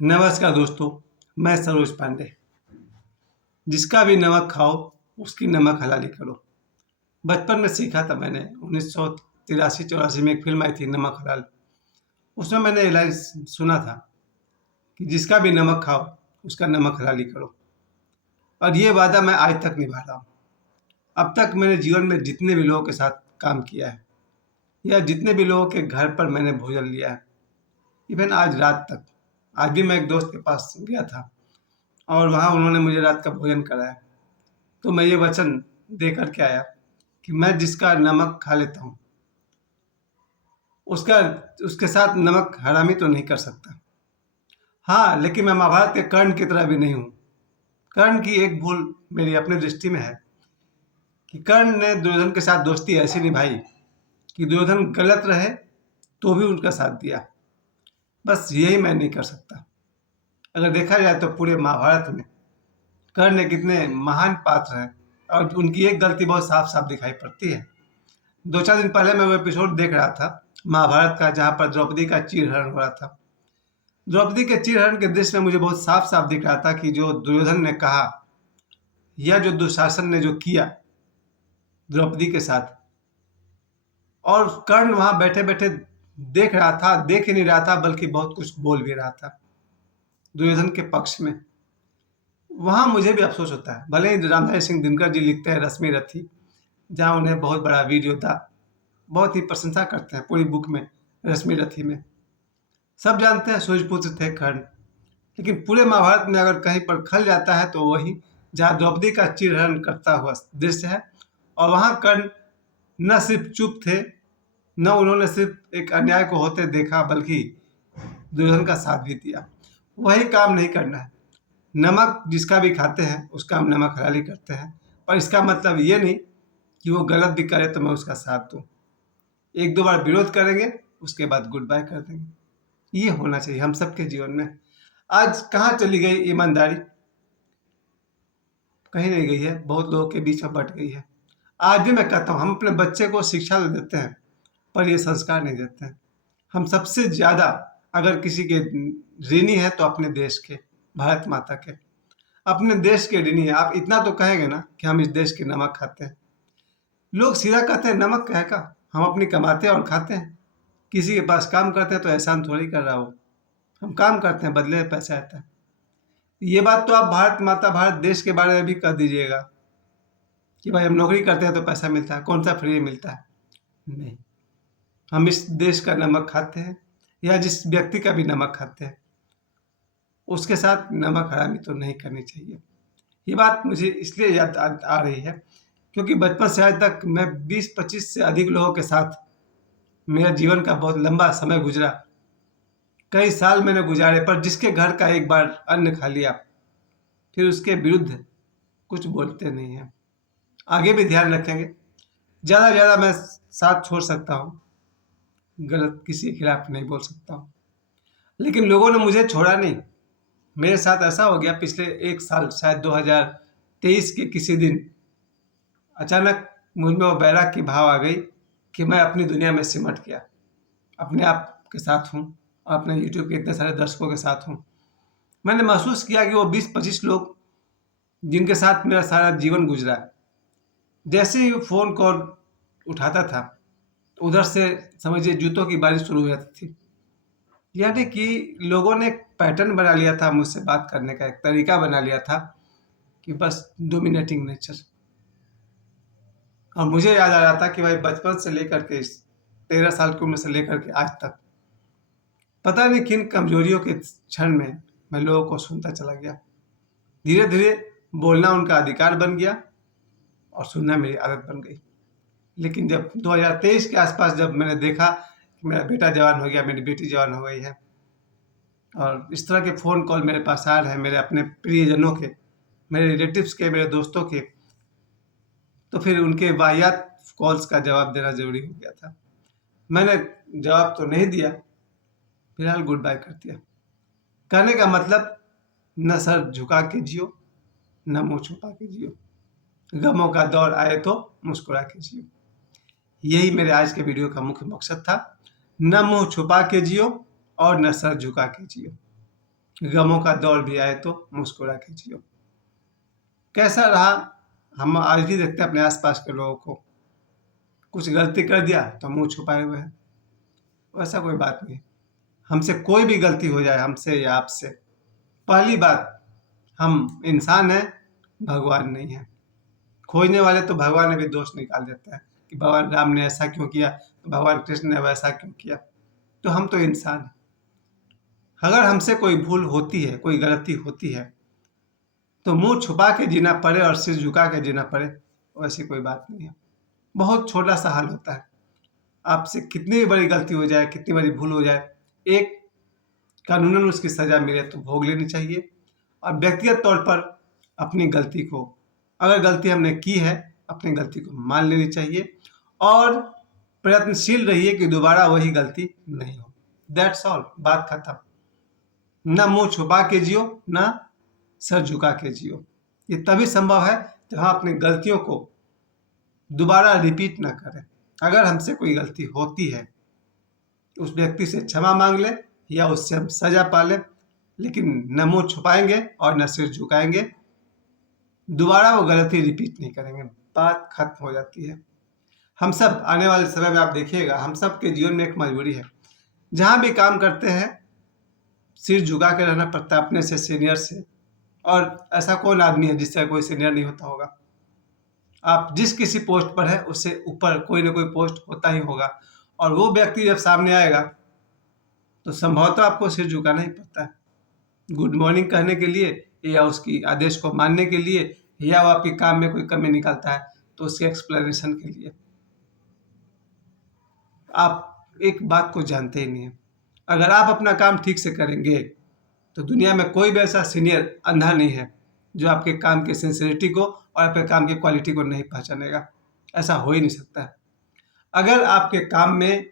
नमस्कार दोस्तों, मैं सरोज पांडे। जिसका भी नमक खाओ, उसकी नमक हलाली करो। बचपन में सीखा था मैंने 1983-84 में एक फ़िल्म आई थी नमक हलाल। उसमें मैंने ये लाइन सुना था कि जिसका भी नमक खाओ, उसका नमक हलाली करो। और ये वादा मैं आज तक निभा रहा हूँ। अब तक मेरे जीवन में जितने भी लोगों के साथ काम किया है या जितने भी लोगों के घर पर मैंने भोजन लिया है, इवन आज रात तक, आज भी मैं एक दोस्त के पास गया था और वहाँ उन्होंने मुझे रात का भोजन कराया। तो मैं ये वचन दे कर के आया कि मैं जिसका नमक खा लेता हूँ, उसका उसके साथ नमक हरामी तो नहीं कर सकता। हाँ, लेकिन मैं महाभारत के कर्ण की तरह भी नहीं हूँ। कर्ण की एक भूल मेरी अपनी दृष्टि में है कि कर्ण ने दुर्योधन के साथ दोस्ती ऐसी निभाई कि दुर्योधन गलत रहे तो भी उनका साथ दिया। बस यही मैं नहीं कर सकता। अगर देखा जाए तो पूरे महाभारत में कर्ण ने कितने महान पात्र हैं और उनकी एक गलती बहुत साफ साफ दिखाई पड़ती है। 2-4 दिन पहले मैं वो एपिसोड देख रहा था महाभारत का, जहाँ पर द्रौपदी का चीरहरण हो रहा था। द्रौपदी के चीरहरण के दृश्य में मुझे बहुत साफ साफ दिख रहा था कि जो दुर्योधन ने कहा या जो दुशासन ने जो किया द्रौपदी के साथ, और कर्ण वहां बैठे बैठे देख रहा था, देख ही नहीं रहा था बल्कि बहुत कुछ बोल भी रहा था दुर्योधन के पक्ष में। वहां मुझे भी अफसोस होता है। भले ही रामधारी सिंह दिनकर जी लिखते हैं रश्मि रथी, जहाँ उन्हें बहुत बड़ा वीर योद्धा, बहुत ही प्रशंसा करते हैं पूरी बुक में, रश्मि रथी में। सब जानते हैं सूर्यपुत्र थे कर्ण, लेकिन पूरे महाभारत में अगर कहीं पर खल जाता है तो वही जहाँ द्रौपदी का चीरहरण करता हुआ दृश्य है। और वहाँ कर्ण न सिर्फ चुप थे, न उन्होंने सिर्फ एक अन्याय को होते देखा, बल्कि दुर्योधन का साथ भी दिया। वही काम नहीं करना है। नमक जिसका भी खाते हैं उसका हम नमक हलाली करते हैं, पर इसका मतलब ये नहीं कि वो गलत भी करे तो मैं उसका साथ दूँ। 1-2 बार विरोध करेंगे, उसके बाद गुड बाय कर देंगे। ये होना चाहिए हम सबके जीवन में। आज कहाँ चली गई ईमानदारी? कहीं नहीं गई है, बहुत लोगों के बीच में बट गई है। आज भी मैं कहता हूँ, हम अपने बच्चे को शिक्षा तो देते हैं, पर ये संस्कार नहीं देते हैं। हम सबसे ज़्यादा अगर किसी के ऋणी है तो अपने देश के, भारत माता के, अपने देश के ऋणी है। आप इतना तो कहेंगे ना कि हम इस देश के नमक खाते हैं। लोग सीधा कहते हैं नमक कह का, हम अपनी कमाते हैं और खाते हैं। किसी के पास काम करते हैं तो एहसान थोड़ी कर रहा हो। हम काम करते हैं, बदले में पैसा आता है। ये बात तो आप भारत माता, भारत देश के बारे में भी कह दीजिएगा कि भाई हम नौकरी करते हैं तो पैसा मिलता है, कौन सा फ्री मिलता है? नहीं। हम इस देश का नमक खाते हैं या जिस व्यक्ति का भी नमक खाते हैं, उसके साथ नमक हरामी तो नहीं करनी चाहिए। ये बात मुझे इसलिए याद आ रही है क्योंकि बचपन से आज तक मैं 20-25 से अधिक लोगों के साथ मेरा जीवन का बहुत लंबा समय गुजरा। कई साल मैंने गुजारे, पर जिसके घर का एक बार अन्न खा लिया फिर उसके विरुद्ध कुछ बोलते नहीं हैं। आगे भी ध्यान रखेंगे। ज़्यादा से ज़्यादा मैं साथ छोड़ सकता हूँ, गलत किसी के खिलाफ नहीं बोल सकता हूँ। लेकिन लोगों ने मुझे छोड़ा नहीं। मेरे साथ ऐसा हो गया पिछले 1 साल, शायद 2023 के किसी दिन, अचानक मुझ में वो बैराग की भाव आ गई कि मैं अपनी दुनिया में सिमट गया। अपने आप के साथ हूँ और अपने यूट्यूब के इतने सारे दर्शकों के साथ हूँ। मैंने महसूस किया कि वो 20-25 लोग जिनके साथ मेरा सारा जीवन गुजरा, जैसे ही फ़ोन कॉल उठाता था, उधर से समझिए जूतों की बारिश शुरू हो जाती थी। यानी कि लोगों ने एक पैटर्न बना लिया था, मुझसे बात करने का एक तरीका बना लिया था कि बस डोमिनेटिंग नेचर। और मुझे याद आ रहा था कि भाई बचपन से लेकर के इस 13 साल की उम्र से लेकर के आज तक पता नहीं किन कमजोरियों के क्षण में मैं लोगों को सुनता चला गया। धीरे धीरे बोलना उनका अधिकार बन गया और सुनना मेरी आदत बन गई। लेकिन जब 2023 के आसपास जब मैंने देखा कि मेरा बेटा जवान हो गया, मेरी बेटी जवान हो गई है और इस तरह के फ़ोन कॉल मेरे पास आ रहे हैं, मेरे अपने प्रियजनों के, मेरे रिलेटिव्स के, मेरे दोस्तों के, तो फिर उनके वाहियात कॉल्स का जवाब देना ज़रूरी हो गया था। मैंने जवाब तो नहीं दिया, फिलहाल गुड बाय कर दिया। कहने का मतलब, न सर झुका के जियो, न मुँह छुपा के जियो। गमों का दौर आए तो मुस्कुरा के जियो। यही मेरे आज के वीडियो का मुख्य मकसद था। न मुँह छुपा के जियो और न सर झुका के जियो। गमों का दौर भी आए तो मुस्कुरा के जियो। कैसा रहा, हम आज भी देखते हैं अपने आसपास के लोगों को, कुछ गलती कर दिया तो मुंह छुपाए हुए हैं। वैसा कोई बात नहीं। हमसे कोई भी गलती हो जाए, हमसे या आपसे, पहली बात, हम इंसान हैं, भगवान नहीं है। खोजने वाले तो भगवान ने भी दोष निकाल देता है कि भगवान राम ने ऐसा क्यों किया, भगवान कृष्ण ने वैसा क्यों किया। तो हम तो इंसान हैं। अगर हमसे कोई भूल होती है, कोई गलती होती है, तो मुंह छुपा के जीना पड़े और सिर झुका के जीना पड़े, वैसी कोई बात नहीं है। बहुत छोटा सा हल होता है। आपसे कितनी भी बड़ी गलती हो जाए, कितनी बड़ी भूल हो जाए, एक कानूनन उसकी सजा मिले तो भोग लेनी चाहिए। और व्यक्तिगत तौर पर अपनी गलती को, अगर गलती हमने की है, अपनी गलती को मान लेनी चाहिए और प्रयत्नशील रहिए कि दोबारा वही गलती नहीं हो। दैट्स ऑल, बात खत्म। ना मुंह छुपा के जियो, ना सर झुका के जियो। ये तभी संभव है जब हम अपनी गलतियों को दोबारा रिपीट ना करें। अगर हमसे कोई गलती होती है, उस व्यक्ति से क्षमा मांग ले या उससे हम सजा पा लें, लेकिन न मुंह छुपाएंगे और न सिर झुकाएंगे। दोबारा वो गलती रिपीट नहीं करेंगे, बात खत्म हो जाती है। हम सब आने वाले समय में आप देखिएगा, हम सब के जीवन में एक मजबूरी है, जहाँ भी काम करते हैं सिर झुका के रहना पड़ता है अपने से सीनियर से। और ऐसा कौन आदमी है जिससे कोई सीनियर नहीं होता होगा। आप जिस किसी पोस्ट पर है उससे ऊपर कोई ना कोई पोस्ट होता ही होगा, और वो व्यक्ति जब सामने आएगा तो संभवतः आपको सिर झुकाना ही पड़ता है, गुड मॉर्निंग कहने के लिए या उसकी आदेश को मानने के लिए, या वो आपके काम में कोई कमी निकालता है तो उसके एक्सप्लेनेशन के लिए। आप एक बात को जानते ही नहीं है, अगर आप अपना काम ठीक से करेंगे तो दुनिया में कोई भी ऐसा सीनियर अंधा नहीं है जो आपके काम की सिंसियरिटी को और आपके काम की क्वालिटी को नहीं पहचानेगा। ऐसा हो ही नहीं सकता है। अगर आपके काम में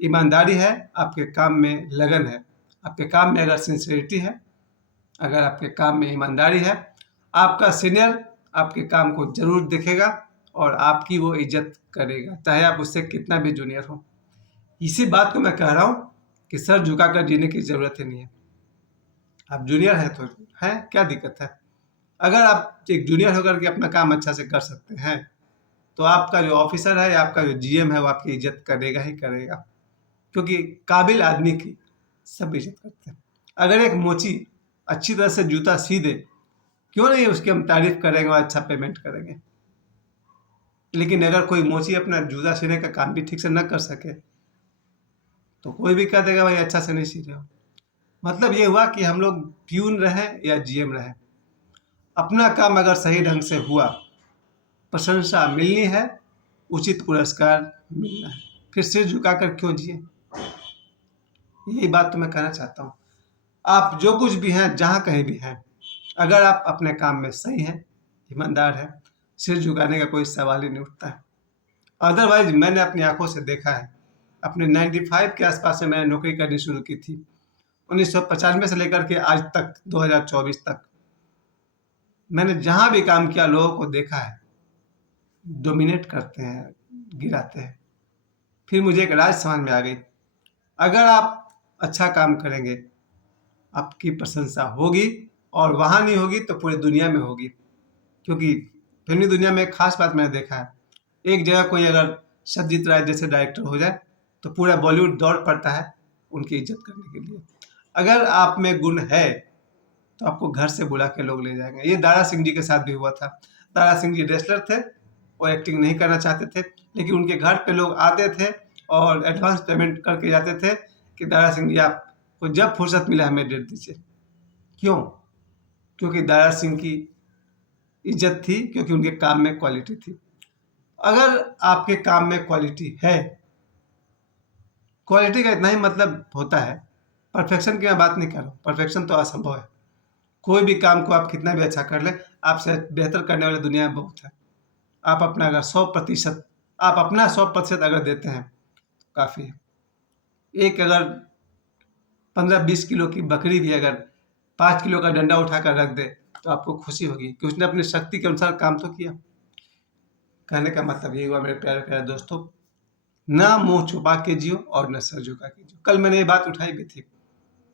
ईमानदारी है, आपके काम में लगन है, आपके काम में अगर सिंसियरिटी है, अगर आपके काम में ईमानदारी है, आपका सीनियर आपके काम को जरूर देखेगा और आपकी वो इज्जत करेगा, चाहे आप उससे कितना भी जूनियर हो। इसी बात को मैं कह रहा हूँ कि सर झुकाकर जीने की जरूरत ही नहीं है। आप जूनियर हैं तो हैं, क्या दिक्कत है। अगर आप एक जूनियर होकर के अपना काम अच्छा से कर सकते हैं तो आपका जो ऑफिसर है या आपका जो जीएम है वो आपकी इज्जत करेगा ही करेगा, क्योंकि काबिल आदमी की सब इज्जत करते हैं। अगर एक मोची अच्छी तरह से जूता सी दे, क्यों नहीं उसकी हम तारीफ करेंगे और अच्छा पेमेंट करेंगे। लेकिन अगर कोई मोची अपना जूता सीने का काम भी ठीक से न कर सके तो कोई भी कह देगा भाई अच्छा से नहीं सी रहे हो। मतलब ये हुआ कि हम लोग प्यून रहें या जीएम रहें, अपना काम अगर सही ढंग से हुआ, प्रशंसा मिलनी है, उचित पुरस्कार मिलना है, फिर सिर झुकाकर क्यों जिए। यही बात तो मैं कहना चाहता हूँ। आप जो कुछ भी हैं, जहाँ कहीं भी हैं, अगर आप अपने काम में सही हैं, ईमानदार हैं, सिर झुकाने का कोई सवाल ही नहीं उठता है। अदरवाइज मैंने अपनी आंखों से देखा है, अपने 95 के आसपास से मैंने नौकरी करनी शुरू की थी, 1995 से लेकर के आज तक 2024 तक मैंने जहाँ भी काम किया लोगों को देखा है डोमिनेट करते हैं, गिराते हैं। फिर मुझे एक राज समझ में आ गई, अगर आप अच्छा काम करेंगे आपकी प्रशंसा होगी, और वहाँ नहीं होगी तो पूरी दुनिया में होगी। क्योंकि फिल्मी दुनिया में एक खास बात मैंने देखा है, एक जगह कोई अगर सत्यजीत राय जैसे डायरेक्टर हो जाए तो पूरा बॉलीवुड दौड़ पड़ता है उनकी इज्जत करने के लिए। अगर आप में गुण है तो आपको घर से बुला के लोग ले जाएंगे। ये दारा सिंह जी के साथ भी हुआ था। दारा सिंह जी रेसलर थे, वो एक्टिंग नहीं करना चाहते थे, लेकिन उनके घर पे लोग आते थे और एडवांस पेमेंट करके जाते थे कि दारा सिंह जी आपको जब फुर्सत मिले हमें डेट दीजिए। क्यों? क्योंकि दारा सिंह की इज्जत थी, क्योंकि उनके काम में क्वालिटी थी। अगर आपके काम में क्वालिटी है, क्वालिटी का इतना ही मतलब होता है, परफेक्शन की मैं बात नहीं कर रहा हूँ, परफेक्शन तो असंभव है। कोई भी काम को आप कितना भी अच्छा कर ले, आपसे बेहतर करने वाले दुनिया में बहुत है। आप अपना अगर 100%, आप अपना 100% अगर देते हैं तो काफ़ी है। एक अगर 15-20 किलो की बकरी भी अगर 5 किलो का डंडा उठाकर रख दे तो आपको खुशी होगी कि उसने अपनी शक्ति के अनुसार काम तो किया। कहने का मतलब यही हुआ मेरे प्यारे प्यारे दोस्तों, ना मुंह छुपा के जियो और न सर झुका के जियो। कल मैंने ये बात उठाई भी थी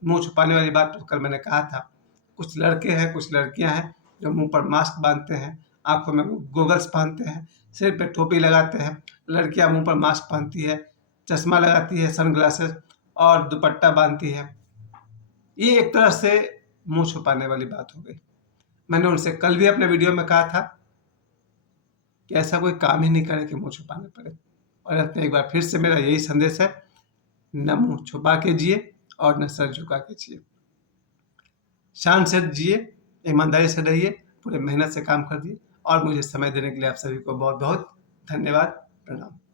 मुंह छुपाने वाली बात तो कल मैंने कहा था। कुछ लड़के हैं, कुछ लड़कियां हैं जो मुंह पर मास्क बांधते हैं, आंखों में गोगल्स पहनते हैं, सिर पे टोपी लगाते हैं। लड़कियां मुंह पर मास्क पहनती है, चश्मा लगाती है, सनग्लासेस और दुपट्टा बांधती है। ये एक तरह से मुंह छुपाने वाली बात हो गई। मैंने उनसे कल भी अपने वीडियो में कहा था कि ऐसा कोई काम ही नहीं करे कि मुंह छुपाने पड़े। और अब एक बार फिर से मेरा यही संदेश है, न मुंह छुपा के जिए और न सर झुका के जिए। शान से जिए, ईमानदारी से रहिए, पूरे मेहनत से काम कर दिए। और मुझे समय देने के लिए आप सभी को बहुत बहुत धन्यवाद। प्रणाम।